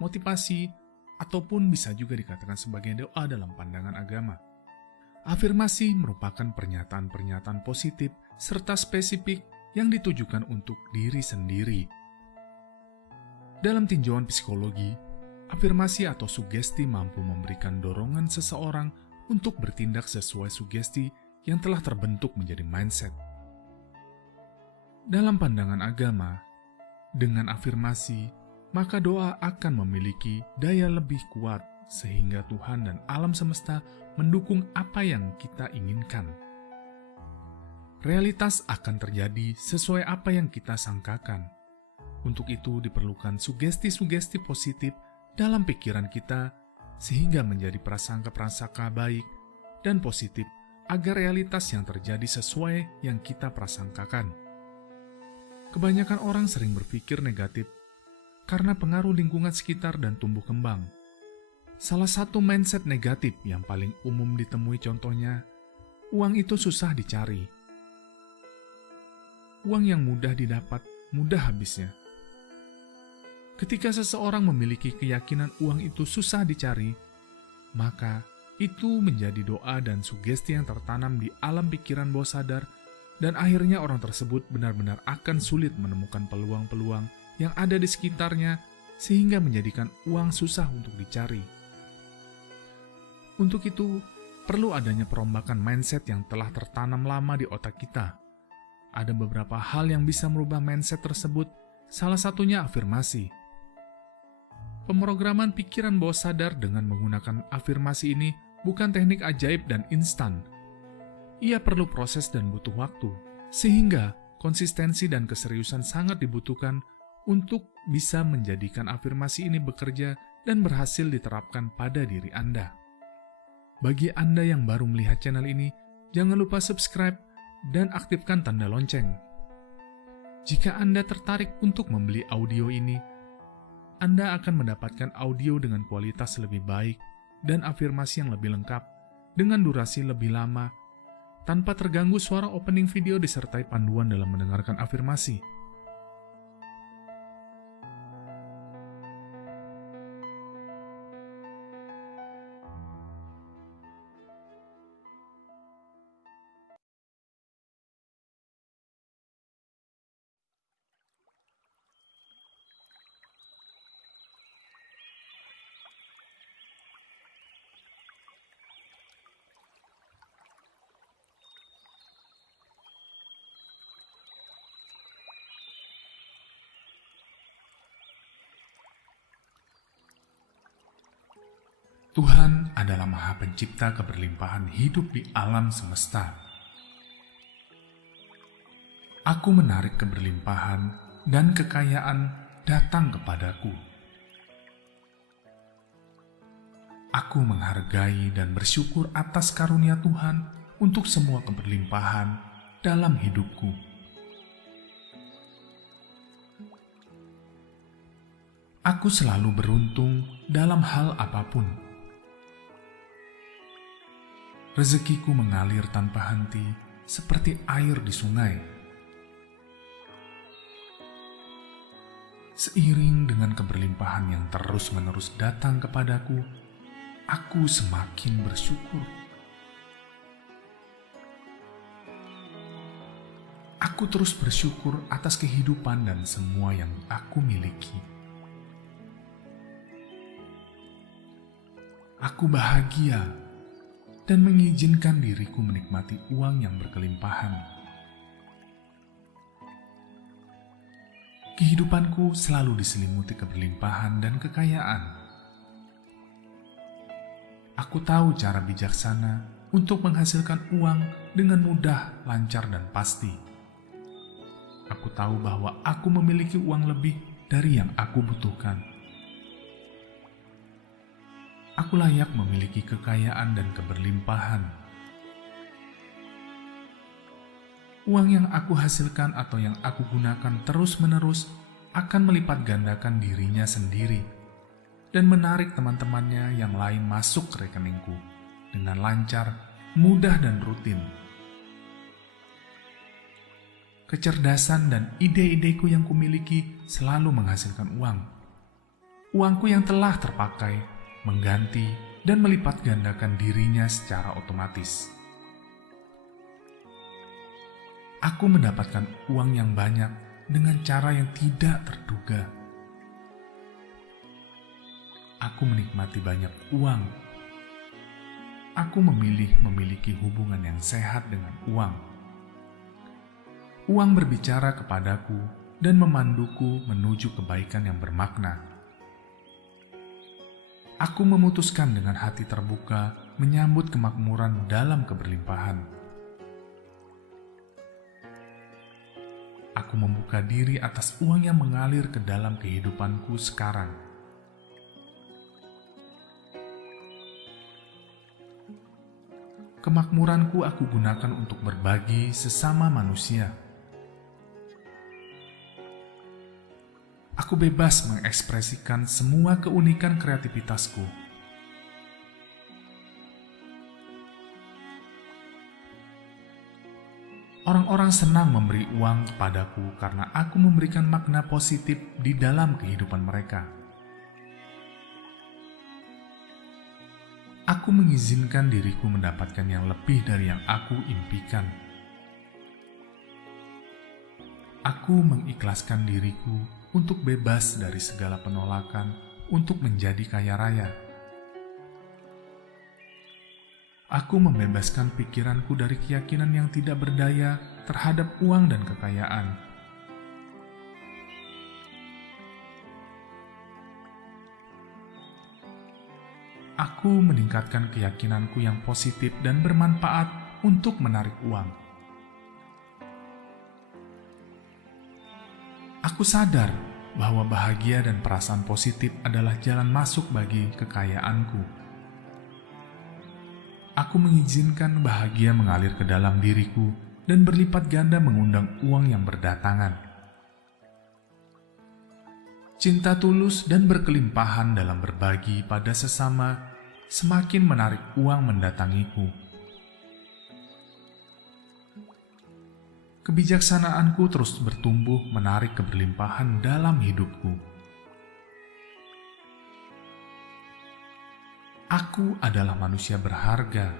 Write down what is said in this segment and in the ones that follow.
motivasi, ataupun bisa juga dikatakan sebagai doa dalam pandangan agama. Afirmasi merupakan pernyataan-pernyataan positif serta spesifik yang ditujukan untuk diri sendiri. Dalam tinjauan psikologi, afirmasi atau sugesti mampu memberikan dorongan seseorang untuk bertindak sesuai sugesti yang telah terbentuk menjadi mindset. Dalam pandangan agama, dengan afirmasi, maka doa akan memiliki daya lebih kuat sehingga Tuhan dan alam semesta mendukung apa yang kita inginkan. Realitas akan terjadi sesuai apa yang kita sangkakan. Untuk itu diperlukan sugesti-sugesti positif dalam pikiran kita sehingga menjadi prasangka-prasangka baik dan positif agar realitas yang terjadi sesuai yang kita prasangkakan. Kebanyakan orang sering berpikir negatif karena pengaruh lingkungan sekitar dan tumbuh kembang. Salah satu mindset negatif yang paling umum ditemui contohnya, uang itu susah dicari. Uang yang mudah didapat, mudah habisnya. Ketika seseorang memiliki keyakinan uang itu susah dicari, maka itu menjadi doa dan sugesti yang tertanam di alam pikiran bawah sadar, dan akhirnya orang tersebut benar-benar akan sulit menemukan peluang-peluang yang ada di sekitarnya sehingga menjadikan uang susah untuk dicari. Untuk itu, perlu adanya perombakan mindset yang telah tertanam lama di otak kita. Ada beberapa hal yang bisa merubah mindset tersebut, salah satunya afirmasi. Pemrograman pikiran bawah sadar dengan menggunakan afirmasi ini bukan teknik ajaib dan instan. Ia perlu proses dan butuh waktu, sehingga konsistensi dan keseriusan sangat dibutuhkan untuk bisa menjadikan afirmasi ini bekerja dan berhasil diterapkan pada diri Anda. Bagi Anda yang baru melihat channel ini, jangan lupa subscribe dan aktifkan tanda lonceng. Jika Anda tertarik untuk membeli audio ini, Anda akan mendapatkan audio dengan kualitas lebih baik dan afirmasi yang lebih lengkap dengan durasi lebih lama tanpa terganggu suara opening video disertai panduan dalam mendengarkan afirmasi. Tuhan adalah Maha Pencipta keberlimpahan hidup di alam semesta. Aku menarik keberlimpahan dan kekayaan datang kepadaku. Aku menghargai dan bersyukur atas karunia Tuhan untuk semua keberlimpahan dalam hidupku. Aku selalu beruntung dalam hal apapun. Rezekiku mengalir tanpa henti seperti air di sungai. Seiring dengan keberlimpahan yang terus-menerus datang kepadaku, aku semakin bersyukur. Aku terus bersyukur atas kehidupan dan semua yang aku miliki. Aku bahagia dan mengizinkan diriku menikmati uang yang berkelimpahan. Kehidupanku selalu diselimuti keberlimpahan dan kekayaan. Aku tahu cara bijaksana untuk menghasilkan uang dengan mudah, lancar, dan pasti. Aku tahu bahwa aku memiliki uang lebih dari yang aku butuhkan. Aku layak memiliki kekayaan dan keberlimpahan. Uang yang aku hasilkan atau yang aku gunakan terus-menerus akan melipat gandakan dirinya sendiri dan menarik teman-temannya yang lain masuk ke rekeningku dengan lancar, mudah, dan rutin. Kecerdasan dan ide-ideku yang kumiliki selalu menghasilkan uang. Uangku yang telah terpakai mengganti dan melipat gandakan dirinya secara otomatis. Aku mendapatkan uang yang banyak dengan cara yang tidak terduga. Aku menikmati banyak uang. Aku memilih memiliki hubungan yang sehat dengan uang. Uang berbicara kepadaku dan memanduku menuju kebaikan yang bermakna. Aku memutuskan dengan hati terbuka menyambut kemakmuran dalam keberlimpahan. Aku membuka diri atas uang yang mengalir ke dalam kehidupanku sekarang. Kemakmuranku aku gunakan untuk berbagi sesama manusia. Aku bebas mengekspresikan semua keunikan kreativitasku. Orang-orang senang memberi uang kepadaku karena aku memberikan makna positif di dalam kehidupan mereka. Aku mengizinkan diriku mendapatkan yang lebih dari yang aku impikan. Aku mengikhlaskan diriku untuk bebas dari segala penolakan untuk menjadi kaya raya. Aku membebaskan pikiranku dari keyakinan yang tidak berdaya terhadap uang dan kekayaan. Aku meningkatkan keyakinanku yang positif dan bermanfaat untuk menarik uang. Aku sadar bahwa bahagia dan perasaan positif adalah jalan masuk bagi kekayaanku. Aku mengizinkan bahagia mengalir ke dalam diriku dan berlipat ganda mengundang uang yang berdatangan. Cinta tulus dan berkelimpahan dalam berbagi pada sesama semakin menarik uang mendatangiku. Kebijaksanaanku terus bertumbuh menarik keberlimpahan dalam hidupku. Aku adalah manusia berharga.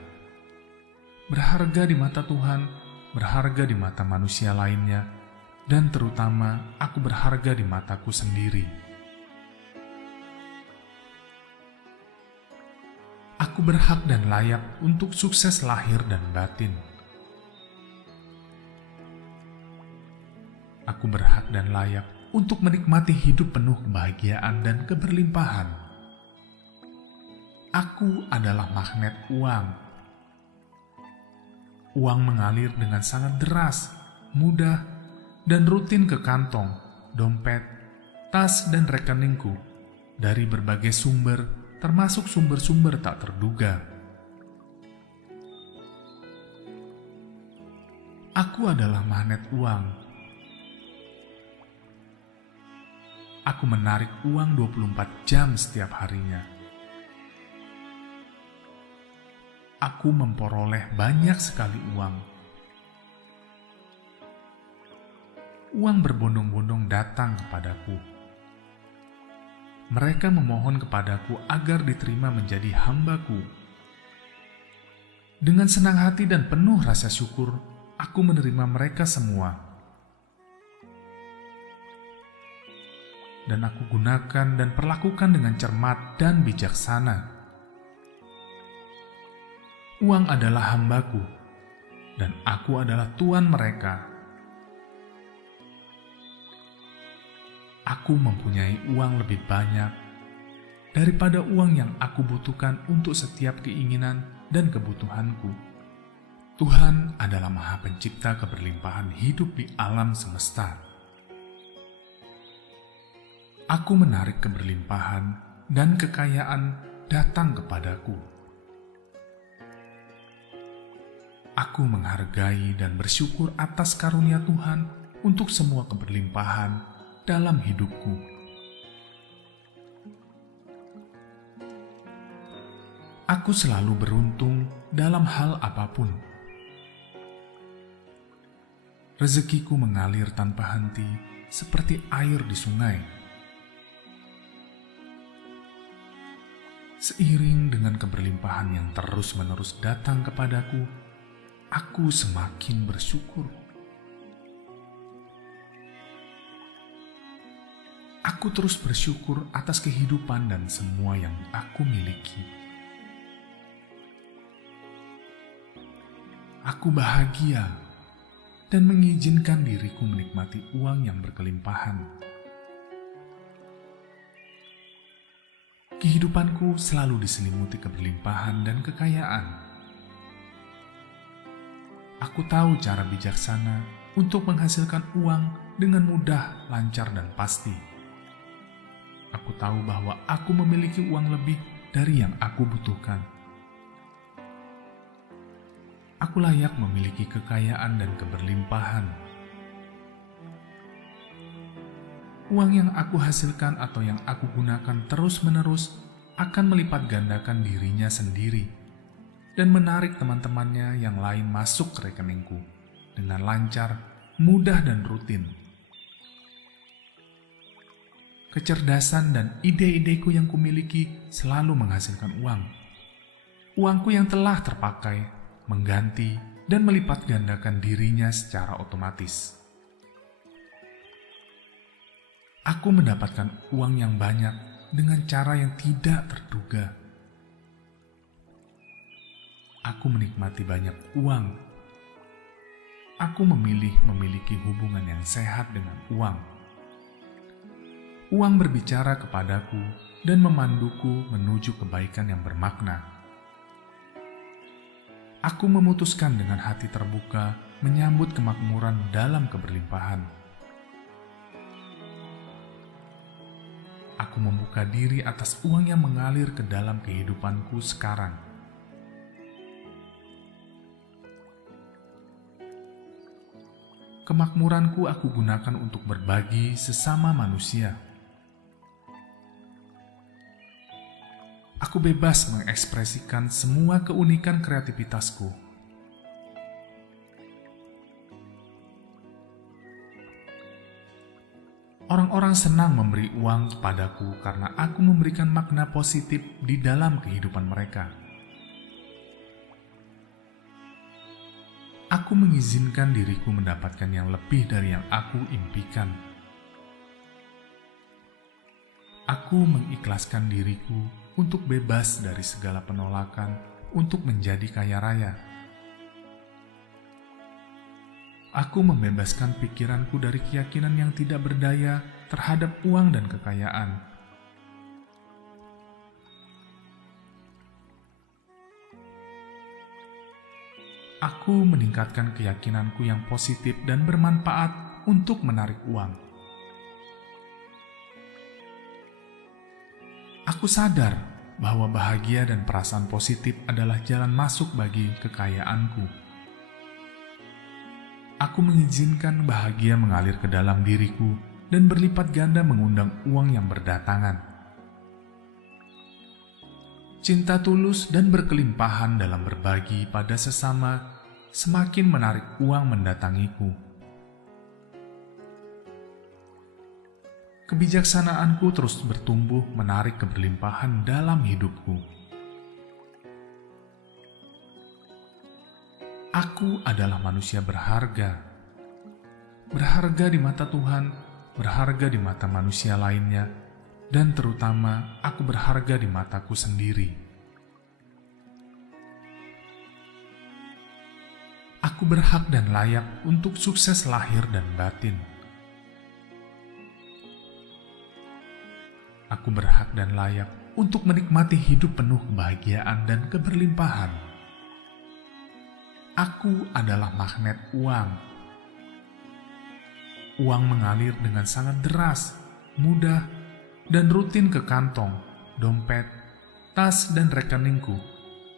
Berharga di mata Tuhan, berharga di mata manusia lainnya, dan terutama aku berharga di mataku sendiri. Aku berhak dan layak untuk sukses lahir dan batin. Aku berhak dan layak untuk menikmati hidup penuh kebahagiaan dan keberlimpahan. Aku adalah magnet uang. Uang mengalir dengan sangat deras, mudah, dan rutin ke kantong, dompet, tas, dan rekeningku dari berbagai sumber, termasuk sumber-sumber tak terduga. Aku adalah magnet uang. Aku menarik uang 24 jam setiap harinya. Aku memperoleh banyak sekali uang. Uang berbondong-bondong datang kepadaku. Mereka memohon kepadaku agar diterima menjadi hamba-Ku. Dengan senang hati dan penuh rasa syukur, aku menerima mereka semua. Dan aku gunakan dan perlakukan dengan cermat dan bijaksana. Uang adalah hamba-Ku, dan aku adalah tuan mereka. Aku mempunyai uang lebih banyak daripada uang yang aku butuhkan untuk setiap keinginan dan kebutuhanku. Tuhan adalah Maha Pencipta keberlimpahan hidup di alam semesta. Aku menarik keberlimpahan dan kekayaan datang kepadaku. Aku menghargai dan bersyukur atas karunia Tuhan untuk semua keberlimpahan dalam hidupku. Aku selalu beruntung dalam hal apapun. Rezekiku mengalir tanpa henti seperti air di sungai. Seiring dengan keberlimpahan yang terus-menerus datang kepadaku, aku semakin bersyukur. Aku terus bersyukur atas kehidupan dan semua yang aku miliki. Aku bahagia dan mengizinkan diriku menikmati uang yang berkelimpahan. Kehidupanku selalu diselimuti keberlimpahan dan kekayaan. Aku tahu cara bijaksana untuk menghasilkan uang dengan mudah, lancar, dan pasti. Aku tahu bahwa aku memiliki uang lebih dari yang aku butuhkan. Aku layak memiliki kekayaan dan keberlimpahan. Uang yang aku hasilkan atau yang aku gunakan terus-menerus akan melipat gandakan dirinya sendiri dan menarik teman-temannya yang lain masuk ke rekeningku dengan lancar, mudah, dan rutin. Kecerdasan dan ide-ideku yang kumiliki selalu menghasilkan uang. Uangku yang telah terpakai, mengganti, dan melipat gandakan dirinya secara otomatis. Aku mendapatkan uang yang banyak dengan cara yang tidak terduga. Aku menikmati banyak uang. Aku memilih memiliki hubungan yang sehat dengan uang. Uang berbicara kepadaku dan memanduku menuju kebaikan yang bermakna. Aku memutuskan dengan hati terbuka menyambut kemakmuran dalam keberlimpahan. Aku membuka diri atas uang yang mengalir ke dalam kehidupanku sekarang. Kemakmuranku aku gunakan untuk berbagi sesama manusia. Aku bebas mengekspresikan semua keunikan kreativitasku. Orang-orang senang memberi uang kepadaku karena aku memberikan makna positif di dalam kehidupan mereka. Aku mengizinkan diriku mendapatkan yang lebih dari yang aku impikan. Aku mengikhlaskan diriku untuk bebas dari segala penolakan untuk menjadi kaya raya. Aku membebaskan pikiranku dari keyakinan yang tidak berdaya terhadap uang dan kekayaan. Aku meningkatkan keyakinanku yang positif dan bermanfaat untuk menarik uang. Aku sadar bahwa bahagia dan perasaan positif adalah jalan masuk bagi kekayaanku. Aku mengizinkan bahagia mengalir ke dalam diriku dan berlipat ganda mengundang uang yang berdatangan. Cinta tulus dan berkelimpahan dalam berbagi pada sesama semakin menarik uang mendatangiku. Kebijaksanaanku terus bertumbuh menarik keberlimpahan dalam hidupku. Aku adalah manusia berharga. Berharga di mata Tuhan, berharga di mata manusia lainnya, dan terutama aku berharga di mataku sendiri. Aku berhak dan layak untuk sukses lahir dan batin. Aku berhak dan layak untuk menikmati hidup penuh kebahagiaan dan keberlimpahan. Aku adalah magnet uang. Uang mengalir dengan sangat deras, mudah, dan rutin ke kantong, dompet, tas, dan rekeningku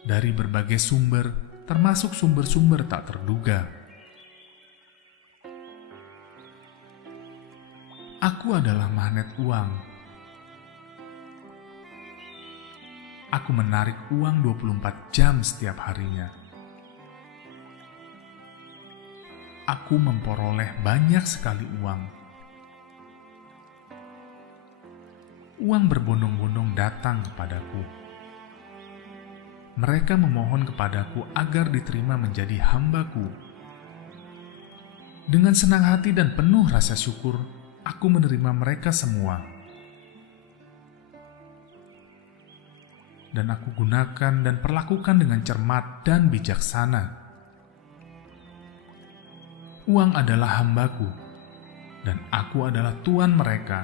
dari berbagai sumber, termasuk sumber-sumber tak terduga. Aku adalah magnet uang. Aku menarik uang 24 jam setiap harinya. Aku memperoleh banyak sekali uang. Uang berbondong-bondong datang kepadaku. mereka memohon kepadaku agar diterima menjadi hamba-Ku. Dengan senang hati dan penuh rasa syukur, aku menerima mereka semua. Dan aku gunakan dan perlakukan dengan cermat dan bijaksana. Uang adalah hamba-Ku, dan aku adalah tuan mereka.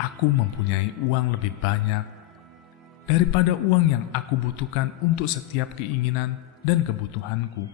Aku mempunyai uang lebih banyak daripada uang yang aku butuhkan untuk setiap keinginan dan kebutuhanku.